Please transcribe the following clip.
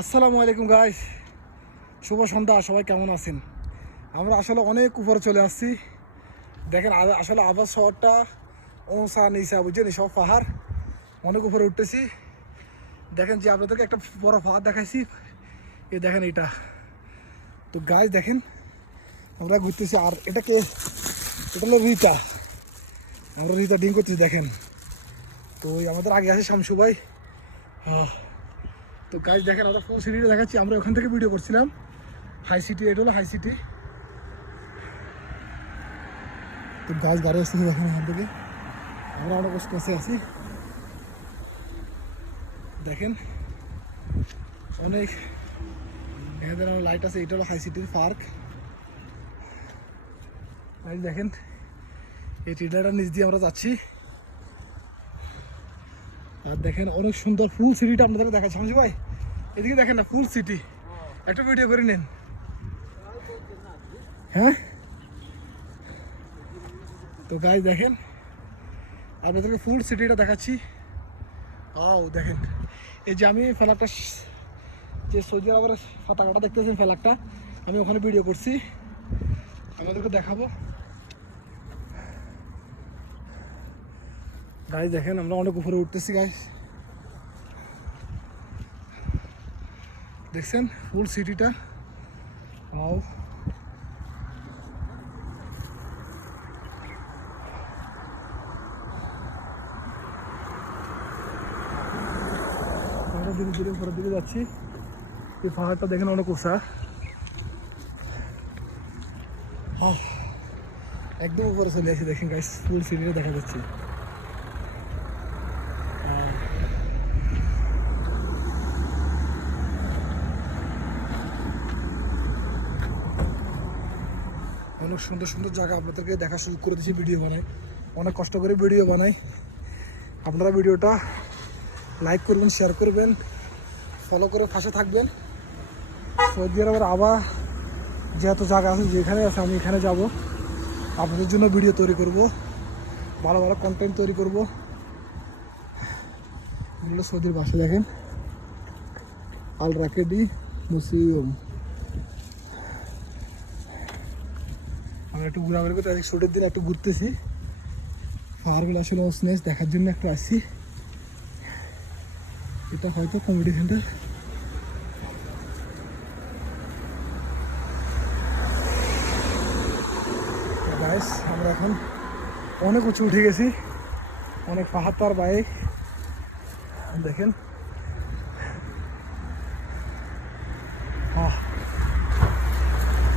আসসালামু আলাইকুম গাইস শুভ সন্ধ্যা, সবাই কেমন আছেন? আমরা আসলে অনেক উপরে চলে আসছি। দেখেন আসলে আবার শহরটা ওসা নিসা, বুঝছেন? সব পাহাড়। অনেক উপরে উঠতেছি। দেখেন যে আপনাদেরকে একটা বড় পাহাড় দেখাইছি। এ দেখেন এটা। তো গাছ দেখেন, আমরা ঘুরতেছি। আর এটাকে এটা হলো রিতা। আমরা রিতা ডিং করতেছি, দেখেন। তো আমাদের আগে আছে শামসু ভাই। হ্যাঁ তো গাছ দেখেন, আমরা ফুল সিটিটা দেখাচ্ছি। আমরা ওখান থেকে ভিডিও করছিলাম। হাই সিটি এটা হলো হাই সিটি তো গাছ গাড়ি আসতেছে দেখেন ওখান থেকে। আমরা অনেক কাছে আছি। দেখেন, অনেক এখানে লাইট আছে। এটা হলো হাই সিটির পার্ক গাছ দেখেন, এই টিলাটার নিচ দিয়ে আমরা যাচ্ছি। আর দেখেন অনেক সুন্দর ফুল সিটিটা আপনাদের দেখাচ্ছি। সমঝি ভাই, এদিকে দেখেন না ফুল সিটি একটা ভিডিও করে নেন। হ্যাঁ? তো গাছ দেখেন, আপনাদেরকে ফুল সিটিটা দেখাচ্ছি। আও দেখেন, এই যে আমি ফেলাকটা যে সৌদি আরবের ফাতাকাটা দেখতেছেন ফেলাকটা আমি ওখানে ভিডিও করছি। আমাদেরকে দেখাবো। গাইজ দেখেন আমরা অনেক উপরে উঠতেছি গাইজ দেখছেন ফুল সিটিটা আও আমরা ধীরে ধীরে উপরের দিকে যাচ্ছি এই পাহাড়টা দেখেন অনেক উঁচা আহ, একদম উপরে চলে আসি দেখেন গাইস ফুল সিটিটা দেখা যাচ্ছে অনেক সুন্দর সুন্দর জায়গা আপনাদেরকে দেখা শুরু করে দিয়েছি ভিডিও বানাই। অনেক কষ্ট করে ভিডিও বানাই। আপনারা ভিডিওটা লাইক করবেন শেয়ার করবেন ফলো করে পাশে থাকবেন। সৌদি আরবের আবার যেহেতু জায়গা আছে, যেখানে আছে, আমি এখানে যাব। আপনাদের জন্য ভিডিও তৈরি করব। ভালো ভালো কন্টেন্ট তৈরি করব। এগুলো সৌদির বাসা, দেখেন। আল রাকেডি মুসিউম। আমরা একটু ঘোরাঘুরি করতে আজকে ছুটির দিন একটু ঘুরতেছি। পাহাড়গুলো আসলে স্নেস দেখার জন্য একটু আসছি এটা হয়তো কমেডি সেন্টার আমরা এখন অনেক উঁচু উঠে গেছি। অনেক পাহাড় তার বাইক দেখেন।